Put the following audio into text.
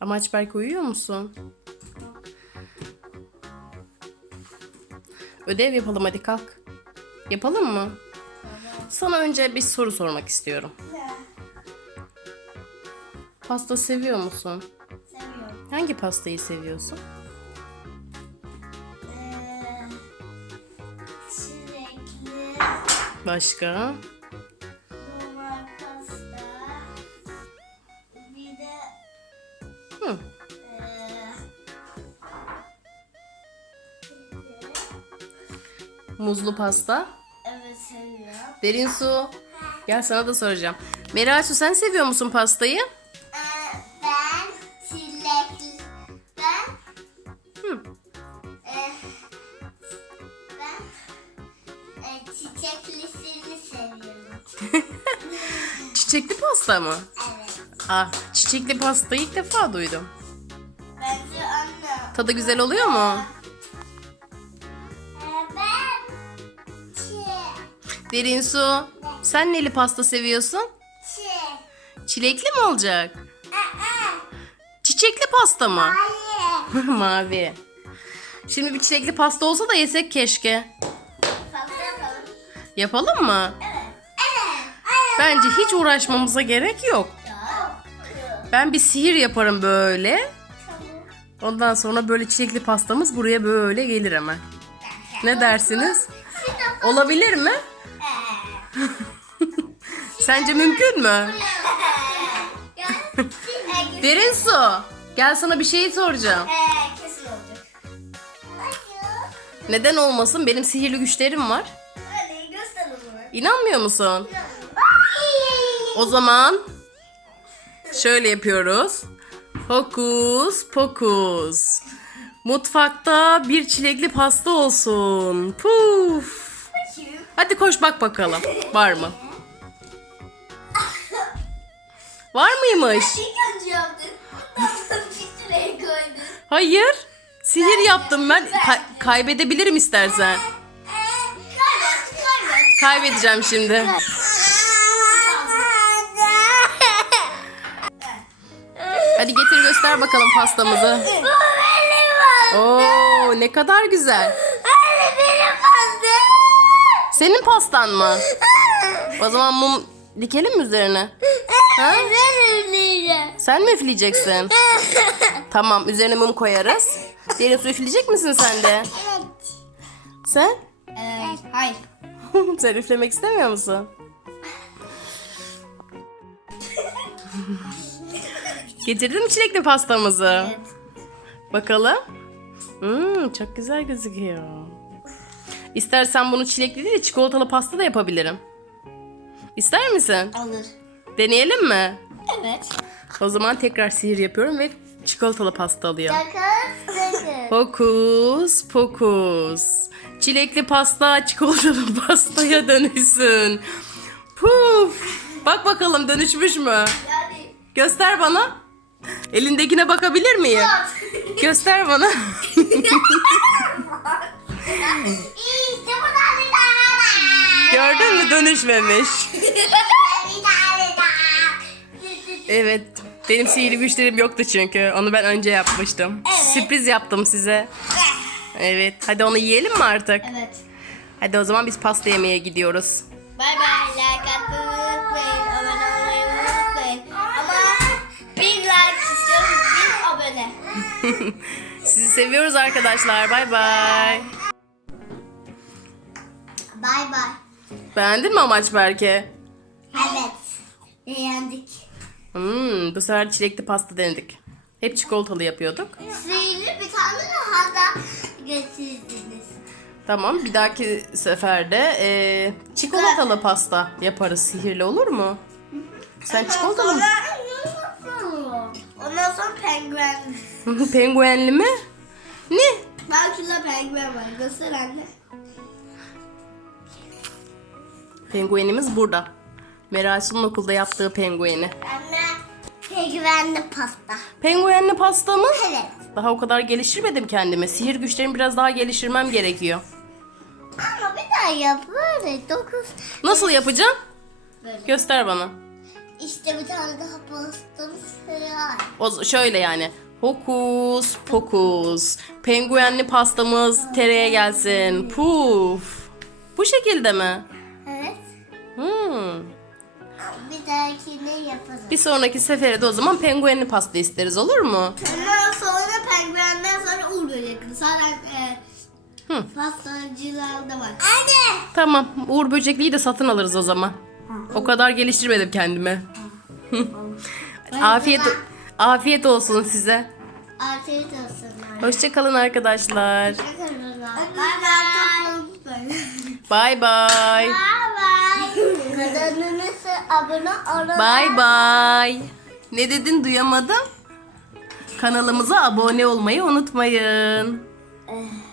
Amaç belki uyuyor musun? Ödev yapalım hadi kalk. Yapalım mı? Sana önce bir soru sormak istiyorum. Pasta seviyor musun? Seviyorum. Hangi pastayı seviyorsun? Ee, çilekli, Başka? Hı. Muzlu pasta. evet seviyorum. Derin su. Gel sana da soracağım. Meral Su sen seviyor musun pastayı? Ee, ben çilekli, ben Hı. ee, ben çiçeklisini seviyorum. Çiçekli pasta mı? Ah, çiçekli pastayı ilk defa duydum. Bence anne. Tadı güzel oluyor mu? Ee, Derin su. Sen neli pasta seviyorsun? çi. Çilekli mi olacak? Çiçekli pasta mı? hayır. Mavi. Şimdi bir çilekli pasta olsa da yesek keşke. Yapalım. Yapalım mı? Evet. Evet. Bence hiç uğraşmamıza gerek yok. Ben bir sihir yaparım böyle. Tamam. Ondan sonra böyle çilekli pastamız buraya böyle gelir hemen. Ne dersiniz? Olabilir mi? Sence mümkün mü? Derin su. Gel sana bir şey soracağım. Ee. Neden olmasın? Benim sihirli güçlerim var. İnanmıyor musun? O zaman şöyle yapıyoruz. Hokus pokus. Mutfakta bir çilekli pasta olsun. Puf. Hadi koş bak bakalım. Var mı? Var mıymış? Hayır. Sihir yaptım ben. Ka- kaybedebilirim istersen. Kaybedeceğim şimdi. Hadi getir göster bakalım pastamızı. Oo ne kadar güzel. Benim oldu. Senin pastan mı? O zaman mum dikelim mi üzerine? Ha? Sen mi üfleyeceksin? Tamam üzerine mum koyarız. Derin su üfleyecek misin sen de? Evet. Sen? Evet. Hayır. sen üflemek istemiyor musun? Getirdin mi çilekli pastamızı? Evet. Bakalım. Hmm, çok güzel gözüküyor. İstersen bunu çilekli değil de çikolatalı pasta da yapabilirim. İster misin? Alır. Deneyelim mi? Evet. O zaman tekrar sihir yapıyorum ve çikolatalı pasta alıyorum. Hokus pokus. Çilekli pasta çikolatalı pastaya dönüşsün. Puf. Bak bakalım dönüşmüş mü? Yani. Göster bana. Elindekine bakabilir miyim? Göster bana. Gördün mü dönüşmemiş. Evet. Benim sihirli güçlerim yoktu çünkü. Onu ben önce yapmıştım. Evet. Sürpriz yaptım size. Evet. Hadi onu yiyelim mi artık? Evet. Hadi o zaman biz pasta yemeye gidiyoruz. Bay bay. Sizi seviyoruz arkadaşlar. Bay bay. Bay bay. Beğendin mi amaç Berke? Evet. Beğendik. Hmm, bu sefer çilekli pasta denedik. Hep çikolatalı yapıyorduk. Sihirli bir tane daha da getirdiniz. Tamam bir dahaki seferde eee, çikolatalı pasta yaparız sihirli olur mu? Sen çikolatalı mı? Sonra penguen. Penguenli mi? Ne? Bak şurada penguen var. Göster anne. Penguenimiz burada. Meral Su'nun okulda yaptığı pengueni. Anne. Penguenli pasta. Penguenli pasta mı? Evet. Daha o kadar geliştirmedim kendimi. Sihir güçlerimi biraz daha geliştirmem gerekiyor. Ama bir daha yap böyle. Dokuz. Nasıl yapacağım? Böyle. Göster bana. İşte bir tane daha pastamız var. O şöyle yani. Hokus pokus. Penguenli pastamız tereye gelsin. Puf. Bu şekilde mi? Evet. Hmm. Bir dahakine yaparız. Bir sonraki sefere de o zaman penguenli pasta isteriz olur mu? Ondan sonra penguenden sonra Uğur böcekli. Zaten e, Hı. pastacılarda var. Anne! Tamam. Uğur böcekliği de satın alırız o zaman. O kadar geliştirmedim kendimi. afiyet afiyet olsun size. Afiyet olsun. Hoşçakalın arkadaşlar. Bye bye. Bay bay. Bye bye. Kanalımıza abone olun. Bay bay. Ne dedin duyamadım. Kanalımıza abone olmayı unutmayın. Eh.